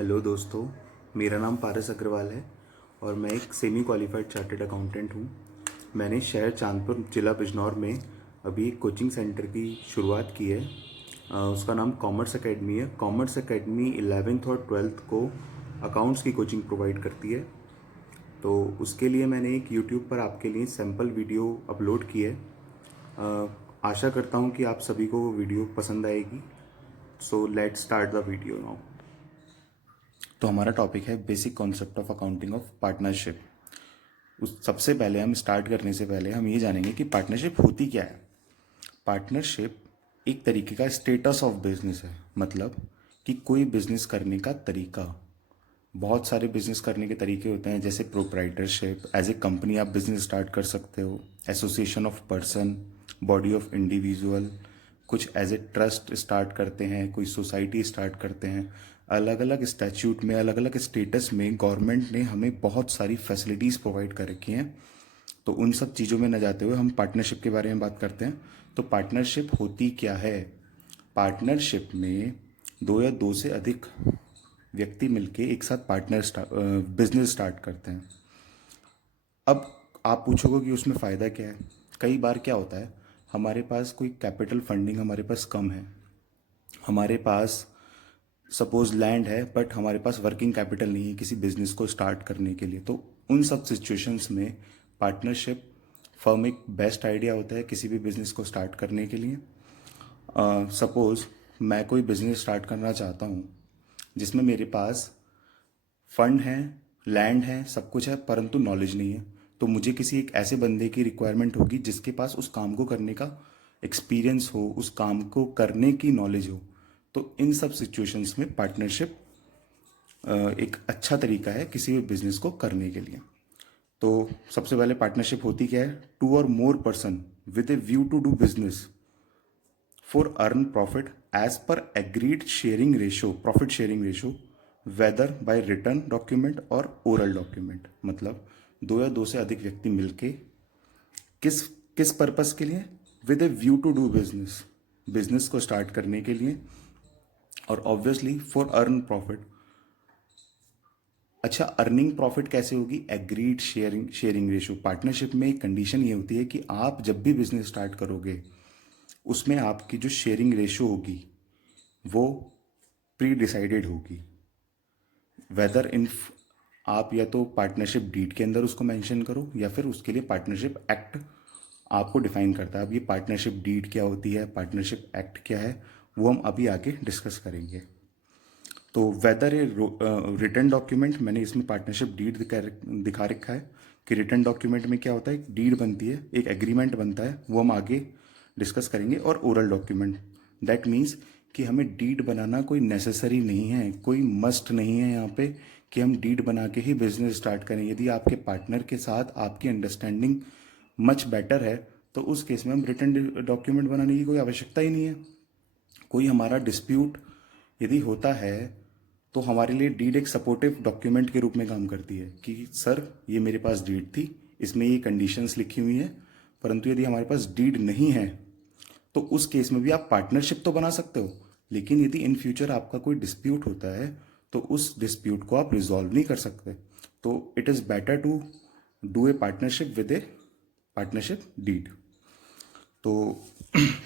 Hello दोस्तों, मेरा नाम पारस अग्रवाल है और मैं एक सेमी क्वालिफाइड चार्टर्ड अकाउंटेंट हूँ। मैंने शहर चांदपुर जिला बिजनौर में अभी एक कोचिंग सेंटर की शुरुआत की है। उसका नाम कॉमर्स एकेडमी है। कॉमर्स एकेडमी 11th और 12th को अकाउंट्स की कोचिंग प्रोवाइड करती है। तो उसके लिए मैंने एक यूट्यूब पर आपके लिए सैम्पल वीडियो अपलोड की है। आशा करता हूँ कि आप सभी को वो वीडियो पसंद आएगी। So let's start the video now. तो हमारा टॉपिक है basic concept of accounting of partnership. उस सबसे पहले हम स्टार्ट करने से पहले हम ये जानेंगे कि पार्टनरशिप होती क्या है। पार्टनरशिप एक तरीके का स्टेटस ऑफ बिजनेस है। मतलब कि कोई बिजनेस करने का तरीका। बहुत सारे बिजनेस करने के तरीके होते हैं, जैसे प्रोप्राइटरशिप, एज ए कंपनी आप बिजनेस स्टार्ट कर सकते हो, association of person, body of individual, कुछ एज ए ट्रस्ट स्टार्ट करते हैं, कोई सोसाइटी स्टार्ट करते हैं। अलग अलग स्टैच्यूट में, अलग अलग स्टेटस में गवर्नमेंट ने हमें बहुत सारी फैसिलिटीज़ प्रोवाइड कर रखी हैं। तो उन सब चीज़ों में न जाते हुए हम पार्टनरशिप के बारे में बात करते हैं। तो पार्टनरशिप होती क्या है। पार्टनरशिप में दो या दो से अधिक व्यक्ति मिलके एक साथ बिजनेस स्टार्ट करते हैं। अब आप पूछोगे कि उसमें फ़ायदा क्या है। कई बार क्या होता है, हमारे पास कोई कैपिटल फंडिंग हमारे पास कम है। हमारे पास सपोज लैंड है बट हमारे पास वर्किंग कैपिटल नहीं है किसी बिजनेस को स्टार्ट करने के लिए। तो उन सब सिचुएशंस में पार्टनरशिप फर्म एक बेस्ट आइडिया होता है किसी भी बिजनेस को स्टार्ट करने के लिए। सपोज मैं कोई बिजनेस स्टार्ट करना चाहता हूँ जिसमें मेरे पास फंड है, लैंड है, सब कुछ है, परंतु नॉलेज नहीं है। तो मुझे किसी एक ऐसे बंदे की रिक्वायरमेंट होगी जिसके पास उस काम को करने का एक्सपीरियंस हो, उस काम को करने की नॉलेज हो। तो इन सब सिचुएशंस में पार्टनरशिप एक अच्छा तरीका है किसी भी बिजनेस को करने के लिए। तो सबसे पहले पार्टनरशिप होती क्या है। Two or more person with a view to do business for earn profit as per agreed sharing ratio, profit sharing ratio, whether by written document or oral document. मतलब दो या दो से अधिक व्यक्ति मिलके किस किस पर्पस के लिए, with a view to do business, business को स्टार्ट करने के लिए, और ऑब्वियसली फॉर अर्न प्रॉफिट। अच्छा, अर्निंग प्रॉफिट कैसे होगी। Agreed sharing sharing ratio. Partnership में एक कंडीशन ये होती है कि आप जब भी बिजनेस स्टार्ट करोगे उसमें आपकी जो शेयरिंग रेशो होगी वो प्री डिसाइडेड होगी। वेदर इन आप या तो पार्टनरशिप डीड के अंदर उसको मेंशन करो या फिर उसके लिए पार्टनरशिप एक्ट आपको डिफाइन करता है। अब ये पार्टनरशिप डीड क्या होती है, पार्टनरशिप एक्ट क्या है, वो हम अभी आगे डिस्कस करेंगे। तो वेदर ए रिटर्न डॉक्यूमेंट, मैंने इसमें पार्टनरशिप डीड दिखा रखा है कि रिटर्न डॉक्यूमेंट में क्या होता है, एक डीड बनती है, एक एग्रीमेंट बनता है, वो हम आगे डिस्कस करेंगे। और ओरल डॉक्यूमेंट, दैट मीन्स कि हमें डीड बनाना कोई नेसेसरी नहीं है, कोई मस्ट नहीं है यहाँ पे कि हम डीड बना के ही बिजनेस स्टार्ट करें। यदि आपके पार्टनर के साथ आपकी अंडरस्टैंडिंग मच बेटर है तो उस केस में हम रिटर्न डॉक्यूमेंट बनाने की कोई आवश्यकता ही नहीं है। कोई हमारा डिस्प्यूट यदि होता है तो हमारे लिए डीड एक सपोर्टिव डॉक्यूमेंट के रूप में काम करती है कि सर ये मेरे पास डीड थी, इसमें ये कंडीशंस लिखी हुई हैं, परंतु यदि हमारे पास डीड नहीं है तो उस केस में भी आप पार्टनरशिप तो बना सकते हो, लेकिन यदि इन फ्यूचर आपका कोई डिस्प्यूट होता है तो उस डिस्प्यूट को आप रिजॉल्व नहीं कर सकते। तो it is better to do a partnership with a partnership deed. तो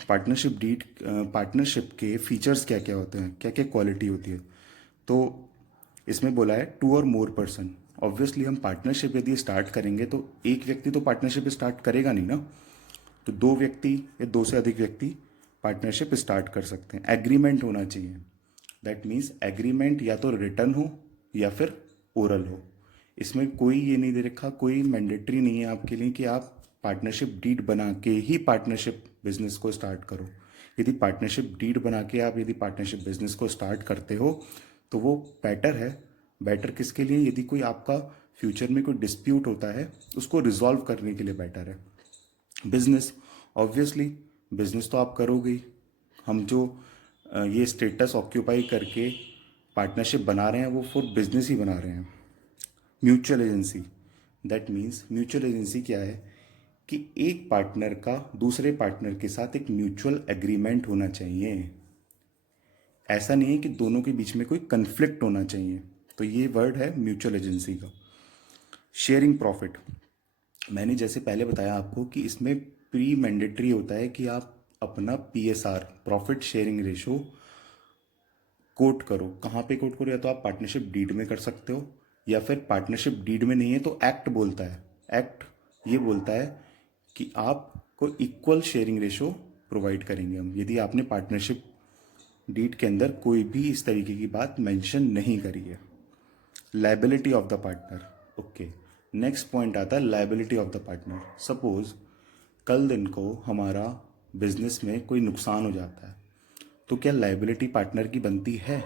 पार्टनरशिप के फीचर्स क्या क्या होते हैं, क्या क्या क्वालिटी होती है। तो इसमें बोला है two or more person. Obviously हम पार्टनरशिप यदि स्टार्ट करेंगे तो एक व्यक्ति तो पार्टनरशिप स्टार्ट करेगा नहीं ना। तो दो व्यक्ति या दो से अधिक व्यक्ति पार्टनरशिप स्टार्ट कर सकते हैं। एग्रीमेंट होना चाहिए। दैट मीन्स एग्रीमेंट या तो रिटर्न हो या फिर ओरल हो। इसमें कोई ये नहीं दे रखा, कोई मैंडेटरी नहीं है आपके लिए कि आप पार्टनरशिप डीड बना के ही पार्टनरशिप बिजनेस को स्टार्ट करो। यदि पार्टनरशिप डीड बना के आप यदि पार्टनरशिप बिजनेस को स्टार्ट करते हो तो वो बेटर है। बेटर किसके लिए, यदि कोई आपका फ्यूचर में कोई डिस्प्यूट होता है उसको रिजॉल्व करने के लिए बेटर है। बिजनेस, ऑब्वियसली बिजनेस तो आप करोगे ही। हम जो ये स्टेटस ऑक्यूपाई करके पार्टनरशिप बना रहे हैं वो फॉर बिजनेस ही बना रहे हैं। Mutual agency, that means mutual agency क्या है कि एक पार्टनर का दूसरे पार्टनर के साथ एक म्यूचुअल एग्रीमेंट होना चाहिए ऐसा नहीं है कि दोनों के बीच में कोई कन्फ्लिक्ट होना चाहिए। तो ये वर्ड है म्यूचुअल एजेंसी का। शेयरिंग प्रॉफिट, मैंने जैसे पहले बताया आपको कि इसमें प्री मैंडेटरी होता है कि आप अपना PSR, profit sharing ratio, quote करो। कहाँ पे कोट करो? या तो आप पार्टनरशिप डीड में कर सकते हो, या फिर पार्टनरशिप डीड में नहीं है तो एक्ट बोलता है, एक्ट ये बोलता है कि आपको इक्वल शेयरिंग रेशो प्रोवाइड करेंगे हम, यदि आपने पार्टनरशिप डीड के अंदर कोई भी इस तरीके की बात मेंशन नहीं करी है। Liability of the partner, okay. Next point आता है liability of the partner. Suppose कल दिन को हमारा बिजनेस में कोई नुकसान हो जाता है, तो क्या लायबिलिटी पार्टनर की बनती है?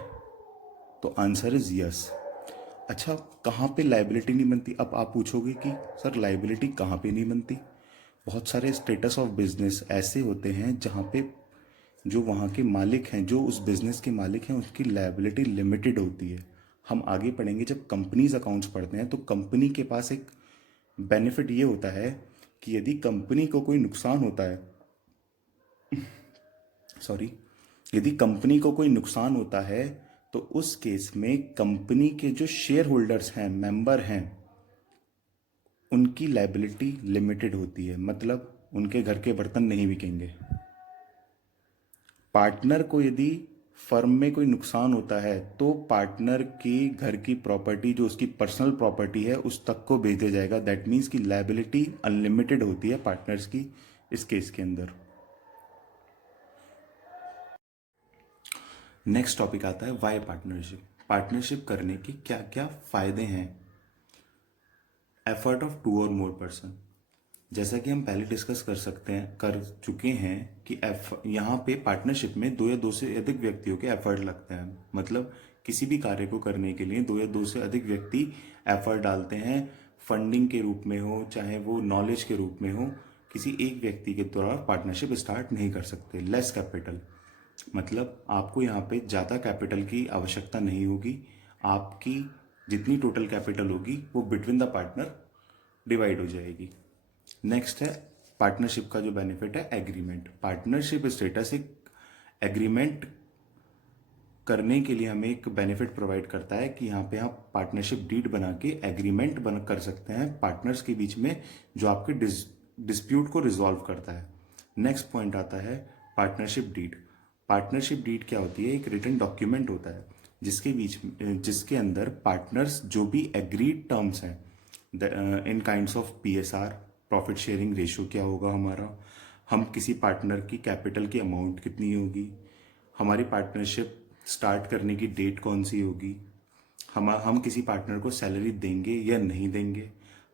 तो आंसर इज यस। अच्छा, कहाँ पे लायबिलिटी नहीं बनती? अब आप पूछोगे कि सर लायबिलिटी कहाँ पे नहीं बनती? बहुत सारे स्टेटस ऑफ बिजनेस ऐसे होते हैं जहाँ पे जो वहाँ के मालिक हैं, जो उस बिज़नेस के मालिक हैं, उसकी लायबिलिटी लिमिटेड होती है। हम आगे पढ़ेंगे, जब कंपनीज अकाउंट्स पढ़ते हैं तो कंपनी के पास एक बेनिफिट ये होता है कि यदि कंपनी को कोई नुकसान होता है, सॉरी, यदि कंपनी को कोई नुकसान होता है तो उस केस में कंपनी के जो शेयर होल्डर्स हैं, मेंबर हैं, उनकी लायबिलिटी लिमिटेड होती है, मतलब उनके घर के बर्तन नहीं बिकेंगे। पार्टनर को यदि फर्म में कोई नुकसान होता है तो पार्टनर की घर की प्रॉपर्टी, जो उसकी पर्सनल प्रॉपर्टी है, उस तक को भेज दिया जाएगा। दैट मीन्स कि लायबिलिटी अनलिमिटेड होती है पार्टनर्स की इस केस के अंदर। नेक्स्ट टॉपिक आता है वाई पार्टनरशिप। पार्टनरशिप करने के क्या क्या फायदे हैं? एफर्ट ऑफ 2 और मोर पर्सन, जैसा कि हम पहले डिस्कस कर चुके हैं कि यहाँ पे पार्टनरशिप में 2 या 2 से अधिक व्यक्तियों के एफर्ट लगते हैं। मतलब किसी भी कार्य को करने के लिए 2 या 2 से अधिक व्यक्ति एफर्ट डालते हैं, फंडिंग के रूप में हो चाहे वो नॉलेज के रूप में हो। किसी एक व्यक्ति के द्वारा पार्टनरशिप स्टार्ट नहीं कर सकते। लेस कैपिटल, मतलब आपको यहाँ पे ज़्यादा कैपिटल की आवश्यकता नहीं होगी। आपकी जितनी टोटल कैपिटल होगी वो बिटवीन द पार्टनर डिवाइड हो जाएगी। नेक्स्ट है पार्टनरशिप का जो बेनिफिट है एग्रीमेंट। पार्टनरशिप स्टेटस एक एग्रीमेंट करने के लिए हमें एक बेनिफिट प्रोवाइड करता है कि यहाँ पे आप पार्टनरशिप डीड बना के एग्रीमेंट बना कर सकते हैं पार्टनर्स के बीच में, जो आपके डिस्प्यूट को रिजॉल्व करता है। नेक्स्ट पॉइंट आता है पार्टनरशिप डीड। पार्टनरशिप डीड क्या होती है? एक रिटन डॉक्यूमेंट होता है जिसके अंदर पार्टनर्स जो भी एग्रीड टर्म्स हैं in kinds of PSR, profit sharing ratio क्या होगा हमारा, हम किसी पार्टनर की कैपिटल की अमाउंट कितनी होगी, हमारी पार्टनरशिप स्टार्ट करने की डेट कौन सी होगी, हम किसी पार्टनर को सैलरी देंगे या नहीं देंगे,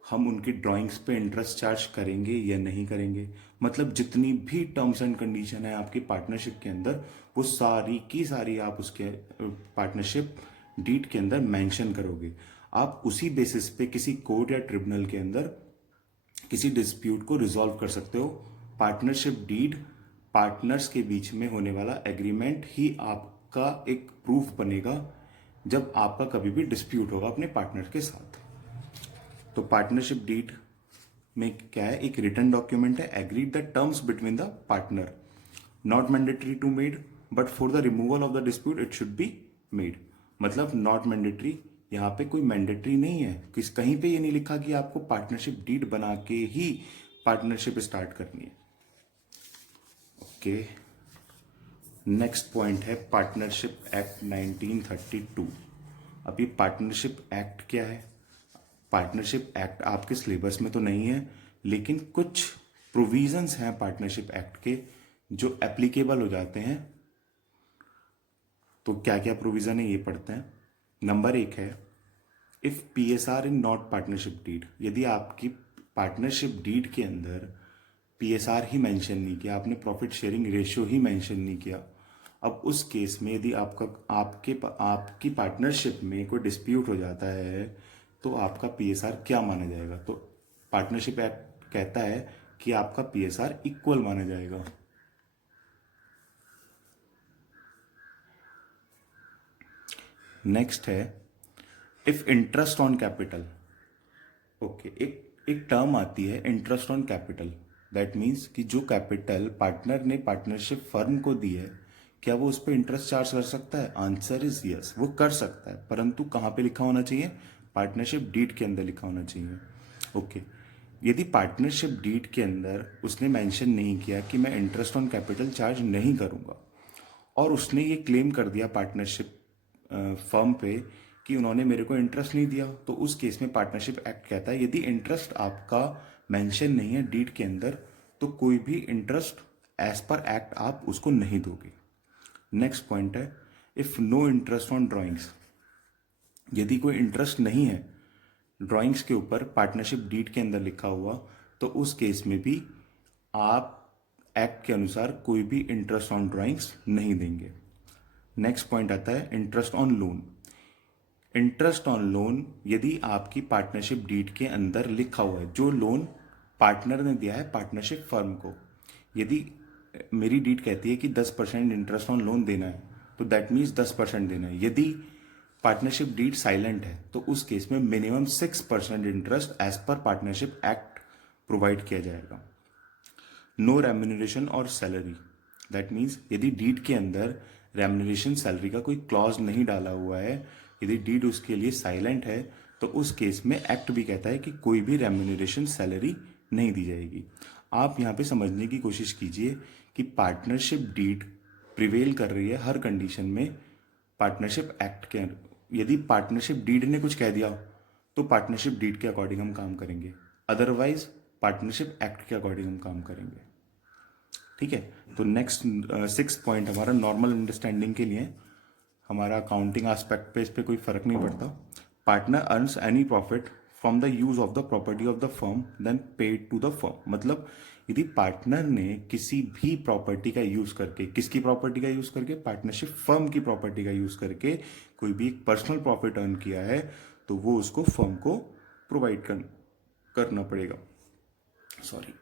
हम उनकी ड्राइंग्स पे इंटरेस्ट चार्ज करेंगे या नहीं करेंगे। मतलब जितनी भी टर्म्स एंड कंडीशन है आपकी पार्टनरशिप के अंदर, वो सारी की सारी आप उसके पार्टनरशिप डीड के अंदर मेंशन करोगे। आप उसी बेसिस पे किसी कोर्ट या ट्रिब्यूनल के अंदर किसी डिस्प्यूट को रिजॉल्व कर सकते हो। पार्टनरशिप डीड पार्टनर्स के बीच में होने वाला एग्रीमेंट ही आपका एक प्रूफ बनेगा जब आपका कभी भी डिस्प्यूट होगा अपने पार्टनर के साथ। तो पार्टनरशिप डीड में क्या है? एक रिटन डॉक्यूमेंट है, agreed the terms between the partner, not mandatory to made but for the removal of the dispute it should be made. मतलब नॉट मैंडेटरी, यहाँ पे कोई मैंडेटरी नहीं है, कहीं पे ये नहीं लिखा कि आपको पार्टनरशिप डीड बना के ही पार्टनरशिप स्टार्ट करनी है। ओके, नेक्स्ट पॉइंट है पार्टनरशिप एक्ट 1932। अभी पार्टनरशिप एक्ट क्या है? पार्टनरशिप एक्ट आपके सिलेबस में तो नहीं है, लेकिन कुछ प्रोविजंस हैं पार्टनरशिप एक्ट के जो एप्लीकेबल हो जाते हैं। तो क्या क्या प्रोविजन है ये पढ़ते हैं। नंबर 1 है if PSR in not partnership deed. यदि आपकी पार्टनरशिप डीड के अंदर पीएसआर ही मेंशन नहीं किया, आपने प्रॉफिट शेयरिंग रेशियो ही मेंशन नहीं किया, अब उस केस में यदि आपकी पार्टनरशिप में कोई डिस्प्यूट हो जाता है तो आपका पीएसआर क्या माना जाएगा? तो पार्टनरशिप एक्ट कहता है कि आपका पीएसआर इक्वल माना जाएगा। नेक्स्ट है if interest on capital. Okay, एक टर्म आती है interest on capital. That means कि जो कैपिटल पार्टनर ने पार्टनरशिप फर्म को दी है, क्या वो उस पर इंटरेस्ट चार्ज कर सकता है? आंसर इज यस, वो कर सकता है, परंतु कहाँ पे लिखा होना चाहिए? पार्टनरशिप डीड के अंदर लिखा होना चाहिए। ओके, यदि पार्टनरशिप डीड के अंदर उसने मेंशन नहीं किया कि मैं इंटरेस्ट ऑन कैपिटल चार्ज नहीं करूँगा, और उसने ये क्लेम कर दिया पार्टनरशिप फर्म पे कि उन्होंने मेरे को इंटरेस्ट नहीं दिया, तो उस केस में पार्टनरशिप एक्ट कहता है यदि इंटरेस्ट आपका मेंशन नहीं है डीड के अंदर, तो कोई भी इंटरेस्ट एज पर एक्ट आप उसको नहीं दोगे। नेक्स्ट पॉइंट है, if no interest on drawings, यदि कोई इंटरेस्ट नहीं है ड्राइंग्स के ऊपर पार्टनरशिप डीड के अंदर लिखा हुआ, तो उस केस में भी आप एक्ट के अनुसार कोई भी इंटरेस्ट ऑन ड्राइंग्स नहीं देंगे। नेक्स्ट पॉइंट आता है interest on loan. Interest on loan यदि आपकी पार्टनरशिप डीड के अंदर लिखा हुआ है, जो लोन पार्टनर ने दिया है पार्टनरशिप फर्म को, यदि मेरी डीड कहती है कि 10% इंटरेस्ट ऑन लोन देना है, तो दैट मीन्स 10% देना है। यदि पार्टनरशिप डीड साइलेंट है, तो उस केस में minimum 6% interest as per partnership act provide किया जाएगा। नो रेम्यूनरेशन और सैलरी, दैट मीन्स यदि डीड के अंदर रेम्यूनरेशन सैलरी का कोई क्लॉज नहीं डाला हुआ है, यदि डीड उसके लिए साइलेंट है, तो उस केस में एक्ट भी कहता है कि कोई भी रेम्यूनरेशन सैलरी नहीं दी जाएगी। आप यहाँ पे समझने की कोशिश कीजिए कि पार्टनरशिप डीड प्रिवेल कर रही है हर कंडीशन में पार्टनरशिप एक्ट के। यदि पार्टनरशिप डीड ने कुछ कह दिया तो पार्टनरशिप डीड के अकॉर्डिंग हम काम करेंगे, अदरवाइज पार्टनरशिप एक्ट के अकॉर्डिंग हम काम करेंगे। ठीक है, तो नेक्स्ट 6th पॉइंट हमारा नॉर्मल अंडरस्टैंडिंग के लिए, हमारा अकाउंटिंग एस्पेक्ट पे इस पर कोई फर्क नहीं पड़ता। Partner earns any profit from the use of the property of the firm then paid to the firm. मतलब यदि पार्टनर ने किसी भी प्रॉपर्टी का यूज करके, किसकी प्रॉपर्टी का यूज करके? पार्टनरशिप फर्म की प्रॉपर्टी का यूज करके कोई भी एक पर्सनल प्रॉफिट अर्न किया है, तो वो उसको फर्म को प्रोवाइड करना पड़ेगा। सॉरी।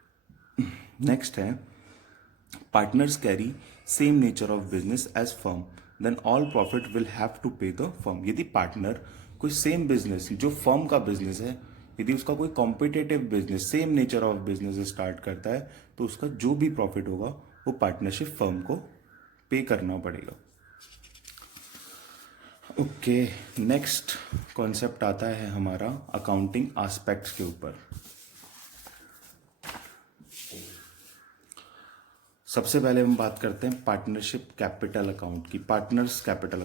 नेक्स्ट है partners carry same nature of business as firm then all profit will have to pay the firm. यदि पार्टनर कोई सेम बिजनेस, जो फर्म का बिजनेस है, यदि उसका कोई competitive business same nature of business start करता है, तो उसका जो भी प्रॉफिट होगा वो पार्टनरशिप फर्म को पे करना पड़ेगा। ओके, नेक्स्ट कॉन्सेप्ट आता है हमारा अकाउंटिंग एस्पेक्ट्स के ऊपर। सबसे पहले हम बात करते हैं पार्टनरशिप कैपिटल अकाउंट की। पार्टनर्स कैपिटल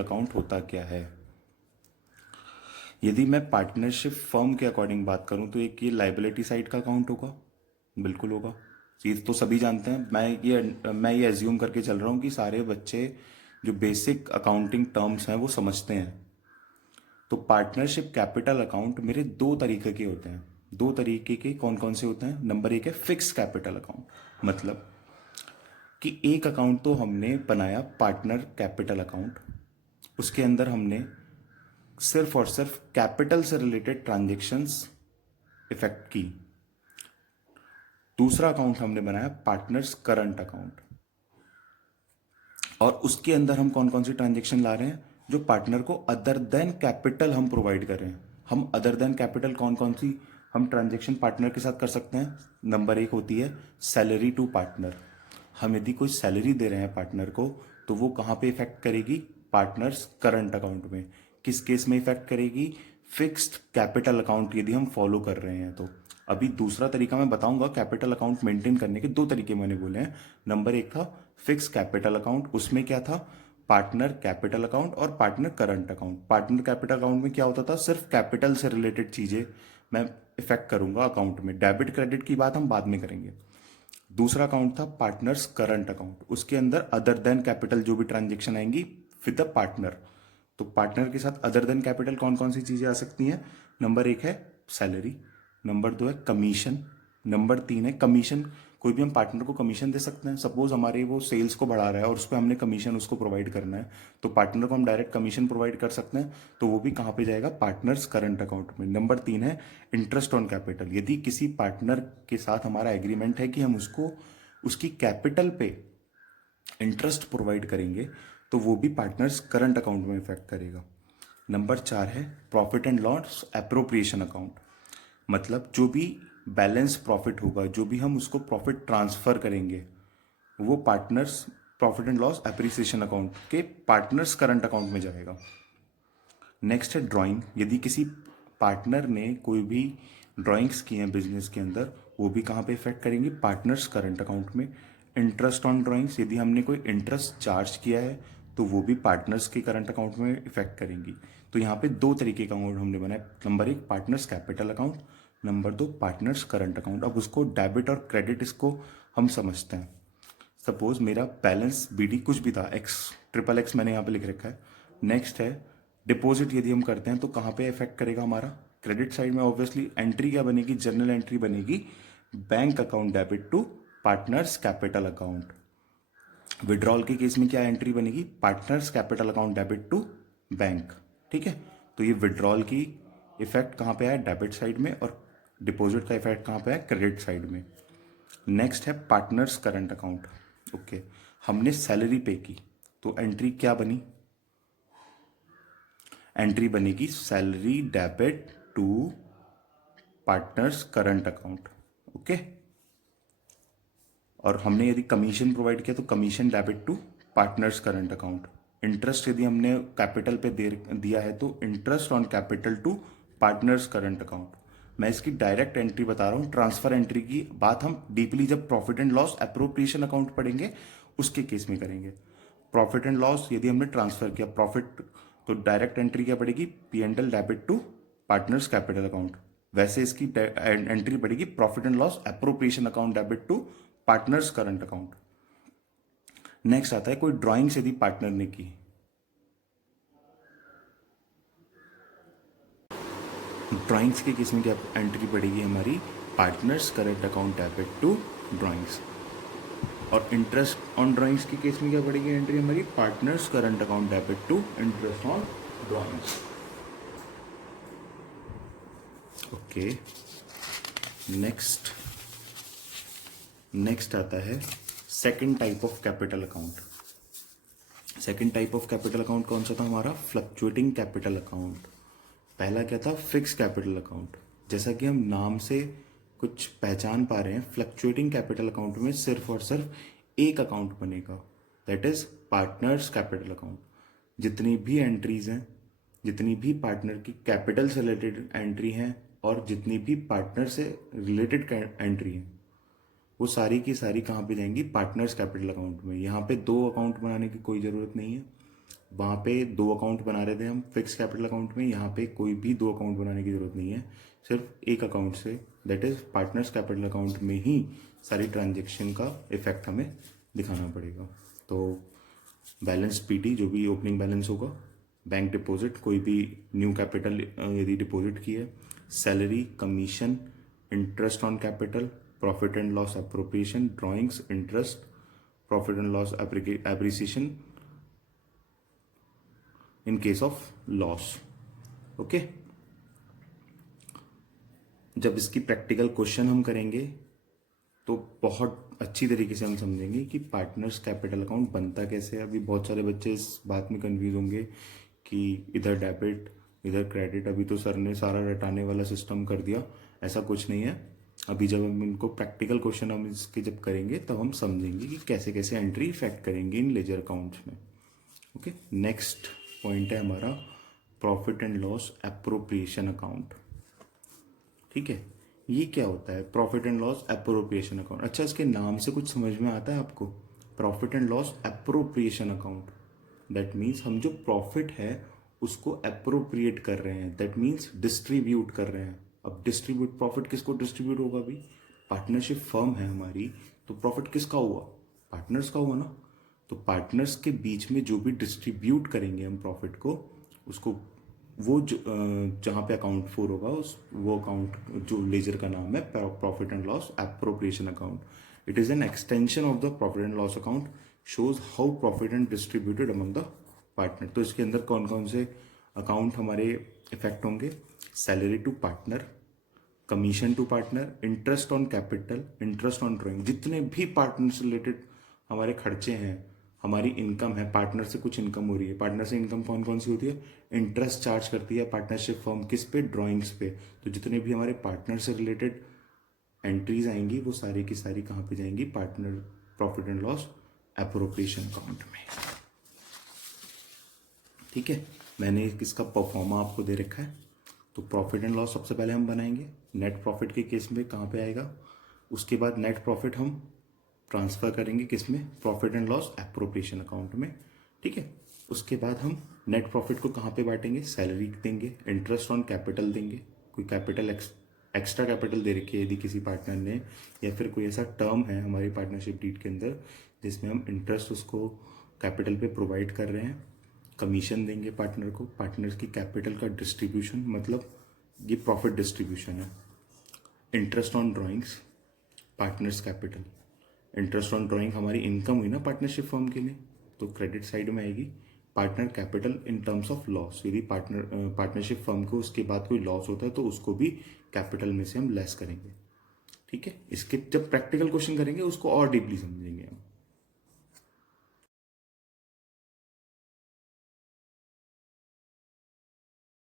अकाउंट होता क्या है? यदि मैं पार्टनरशिप फर्म के अकॉर्डिंग बात करूं, तो एक ये लाइबिलिटी साइड का अकाउंट होगा, बिल्कुल होगा, चीज़ तो सभी जानते हैं। मैं ये एज्यूम करके चल रहा हूँ कि सारे बच्चे जो बेसिक अकाउंटिंग टर्म्स हैं वो समझते हैं। तो पार्टनरशिप कैपिटल अकाउंट मेरे दो तरीके के होते हैं। दो तरीके के कौन कौन से होते हैं? नंबर एक है फिक्स कैपिटल अकाउंट, मतलब कि एक अकाउंट तो हमने बनाया पार्टनर कैपिटल अकाउंट, उसके अंदर हमने सिर्फ और सिर्फ कैपिटल से रिलेटेड ट्रांजेक्शन्स इफेक्ट की। दूसरा अकाउंट हमने बनाया पार्टनर्स करंट अकाउंट, और उसके अंदर हम कौन कौन सी ट्रांजेक्शन ला रहे हैं? जो पार्टनर को अदर देन कैपिटल हम प्रोवाइड कर रहे हैं। हम अदर देन कैपिटल कौन कौन सी हम ट्रांजेक्शन पार्टनर के साथ कर सकते हैं? नंबर एक होती है सैलरी टू पार्टनर। हम यदि कोई सैलरी दे रहे हैं पार्टनर को, तो वो कहाँ पे इफेक्ट करेगी? पार्टनर्स करंट अकाउंट में। किस केस में इफेक्ट करेगी? फिक्स्ड कैपिटल अकाउंट यदि हम फॉलो कर रहे हैं तो। अभी दूसरा तरीका मैं बताऊंगा कैपिटल अकाउंट मेंटेन करने के। दो तरीके मैंने बोले हैं। नंबर एक था फिक्स कैपिटल अकाउंट, उसमें क्या था? पार्टनर कैपिटल अकाउंट और partner current account. Partner capital account में क्या होता था? सिर्फ कैपिटल से रिलेटेड चीजें मैं इफेक्ट करूंगा अकाउंट में। डेबिट क्रेडिट की बात हम बाद में करेंगे। दूसरा अकाउंट था पार्टनर्स करंट अकाउंट, उसके अंदर अदर देन कैपिटल जो भी ट्रांजेक्शन आएंगी विद द पार्टनर। तो पार्टनर के साथ अदर देन कैपिटल कौन कौन सी चीजें आ सकती हैं? नंबर एक है सैलरी, नंबर दो है कमीशन, नंबर तीन है कमीशन। कोई भी हम पार्टनर को कमीशन दे सकते हैं। सपोज हमारे वो सेल्स को बढ़ा रहा है और उस पर हमने कमीशन उसको प्रोवाइड करना है, तो पार्टनर को हम डायरेक्ट कमीशन प्रोवाइड कर सकते हैं। तो वो भी कहाँ पे जाएगा? पार्टनर्स करंट अकाउंट में। नंबर तीन है इंटरेस्ट ऑन कैपिटल। यदि किसी पार्टनर के साथ हमारा एग्रीमेंट है कि हम उसको उसकी कैपिटल पे इंटरेस्ट प्रोवाइड करेंगे, तो वो भी पार्टनर्स करंट अकाउंट में इफेक्ट करेगा। नंबर चार है profit and loss appropriation account, मतलब जो भी बैलेंस प्रॉफिट होगा, जो भी हम उसको प्रॉफिट ट्रांसफर करेंगे, वो partners profit and loss appreciation account के पार्टनर्स करंट अकाउंट में जाएगा। नेक्स्ट है ड्राइंग। यदि किसी पार्टनर ने कोई भी ड्राइंग्स की हैं बिजनेस के अंदर, वो भी कहाँ पे इफेक्ट करेंगी? पार्टनर्स करंट अकाउंट में। इंटरेस्ट ऑन ड्राइंग्स, यदि हमने कोई इंटरेस्ट चार्ज किया है तो वो भी पार्टनर्स के करंट अकाउंट में इफेक्ट करेंगी। तो यहाँ पे दो तरीके का अकाउंट हमने बनाया। नंबर एक पार्टनर्स कैपिटल अकाउंट, नंबर दो पार्टनर्स करंट अकाउंट। अब उसको डेबिट और क्रेडिट इसको हम समझते हैं। सपोज मेरा बैलेंस बीडी कुछ भी था, एक्स ट्रिपल एक्स मैंने यहाँ पे लिख रखा है। नेक्स्ट है डिपॉजिट, यदि हम करते हैं तो कहाँ पे इफेक्ट करेगा हमारा? क्रेडिट साइड में। ऑब्वियसली एंट्री क्या बनेगी? जर्नल एंट्री बनेगी bank account debit to partners capital account. Withdrawal के केस में क्या एंट्री बनेगी? Partners capital account debit to bank. ठीक है, तो ये विड्रॉल की इफेक्ट कहाँ पे आया? डेबिट साइड में, और डिपॉजिट का इफेक्ट कहाँ पे आया? क्रेडिट साइड में। नेक्स्ट है पार्टनर्स करंट अकाउंट। ओके, हमने सैलरी पे की तो एंट्री क्या बनी? एंट्री बनेगी salary debit to partners current account. Okay, और हमने यदि कमीशन प्रोवाइड किया तो commission debit to partners current account. Interest यदि हमने कैपिटल पे दिया है तो interest on capital to partners current account. मैं इसकी डायरेक्ट एंट्री बता रहा हूँ, ट्रांसफर एंट्री की बात हम डीपली जब profit and loss appropriation account पढ़ेंगे उसके केस में करेंगे। प्रॉफिट एंड लॉस यदि हमने ट्रांसफर किया प्रॉफिट, तो डायरेक्ट एंट्री क्या पड़ेगी? P&L debit to partners capital account. वैसे इसकी एंट्री पड़ेगी profit and loss appropriation account debit to partners current account. Next आता है कोई ड्राइंग्स यदि पार्टनर ने की, ड्राइंग्स के केस में क्या एंट्री पड़ेगी हमारी? Partners current account debit to drawings. और इंटरेस्ट ऑन ड्राइंग्स के केस में क्या पड़ेगी एंट्री हमारी? Partners current account debit to interest on drawings. Okay, next आता है second type of capital account. Second type of capital account कौन सा था हमारा? Fluctuating capital account. पहला क्या था? Fix capital account. जैसा कि हम नाम से कुछ पहचान पा रहे हैं, फ्लक्चुएटिंग कैपिटल अकाउंट में सिर्फ और सिर्फ एक अकाउंट बनेगा, that is partners capital account. जितनी भी एंट्रीज हैं, जितनी भी पार्टनर की कैपिटल से रिलेटेड एंट्री हैं और जितनी भी पार्टनर से रिलेटेड एंट्री हैं, वो सारी की सारी कहाँ पे जाएंगी? पार्टनर्स कैपिटल अकाउंट में। यहाँ पे दो अकाउंट बनाने की कोई ज़रूरत नहीं है। वहाँ पे दो अकाउंट बना रहे थे हम फिक्स कैपिटल अकाउंट में, यहाँ पे कोई भी दो अकाउंट बनाने की ज़रूरत नहीं है। सिर्फ एक अकाउंट से, that is partners capital account में ही सारी ट्रांजेक्शन का इफेक्ट हमें दिखाना पड़ेगा। तो बैलेंस पीटी जो भी ओपनिंग बैलेंस होगा, बैंक डिपॉजिट कोई भी न्यू कैपिटल यदि डिपॉजिट की है, salary, commission, interest on capital, profit and loss appropriation, drawings, interest, profit and loss appreciation in case of loss. Okay, जब इसकी प्रैक्टिकल क्वेश्चन हम करेंगे तो बहुत अच्छी तरीके से हम समझेंगे कि पार्टनर्स कैपिटल अकाउंट बनता कैसे है। अभी बहुत सारे बच्चे इस बात में कंफ्यूज होंगे कि इधर डेबिट इधर क्रेडिट, अभी तो सर ने सारा रटाने वाला सिस्टम कर दिया। ऐसा कुछ नहीं है। अभी जब हम इनको प्रैक्टिकल क्वेश्चन हम इसके जब करेंगे तब हम समझेंगे कि कैसे कैसे एंट्री इफेक्ट करेंगे इन लेजर अकाउंट्स में। ओके, नेक्स्ट पॉइंट है हमारा profit and loss appropriation account. ठीक है, ये क्या होता है profit and loss appropriation account? अच्छा, इसके नाम से कुछ समझ में आता है आपको? Profit and loss appropriation account, that means हम जो प्रॉफिट है उसको एप्रोप्रिएट कर रहे हैं, दैट मीन्स डिस्ट्रीब्यूट कर रहे हैं। अब डिस्ट्रीब्यूट प्रॉफिट किसको डिस्ट्रीब्यूट होगा? अभी पार्टनरशिप फर्म है हमारी, तो प्रॉफिट किसका हुआ? पार्टनर्स का हुआ ना। तो पार्टनर्स के बीच में जो भी डिस्ट्रीब्यूट करेंगे हम प्रॉफिट को, उसको वो जहाँ पे अकाउंट 4 होगा उस वो अकाउंट जो लेजर का नाम है profit and loss appropriation account. It is an extension of the profit and loss account, shows how profit and distributed among the partner. तो इसके अंदर कौन कौन से अकाउंट हमारे इफेक्ट होंगे? Salary to partner, commission to partner, interest on capital, interest on drawing. जितने भी पार्टनर से रिलेटेड हमारे खर्चे हैं, हमारी इनकम है, पार्टनर से कुछ इनकम हो रही है। पार्टनर से इनकम कौन कौन सी होती है? इंटरेस्ट चार्ज करती है पार्टनरशिप फर्म किस पे? ड्राइंग्स पे। तो जितने भी हमारे पार्टनर से रिलेटेड एंट्रीज आएंगी वो सारी की सारी कहाँ पे जाएंगी? Partner profit and loss appropriation account में। ठीक है, मैंने इसका परफॉर्मा आपको दे रखा है। तो प्रॉफिट एंड लॉस सबसे पहले हम बनाएंगे। नेट प्रॉफिट के केस में कहाँ पे आएगा, उसके बाद नेट प्रॉफिट हम ट्रांसफ़र करेंगे किस में, profit and loss appropriation account में। ठीक है, उसके बाद हम नेट प्रॉफिट को कहाँ पे बांटेंगे, सैलरी देंगे, इंटरेस्ट ऑन कैपिटल देंगे, कोई कैपिटल एक्स्ट्रा कैपिटल दे रखी है यदि किसी पार्टनर ने, या फिर कोई ऐसा टर्म है हमारी पार्टनरशिप डीड के अंदर जिसमें हम इंटरेस्ट उसको कैपिटल पे प्रोवाइड कर रहे हैं, कमीशन देंगे पार्टनर को, पार्टनर की कैपिटल का डिस्ट्रीब्यूशन, मतलब ये प्रॉफिट डिस्ट्रीब्यूशन है। Interest on drawings, partners capital, interest on drawing हमारी इनकम हुई ना पार्टनरशिप फर्म के लिए, तो क्रेडिट साइड में आएगी। Partner capital in terms of loss, यदि पार्टनरशिप फर्म को उसके बाद कोई लॉस होता है तो उसको भी कैपिटल में से हम लेस करेंगे। ठीक है, इसके जब प्रैक्टिकल क्वेश्चन करेंगे उसको और डीपली समझेंगे।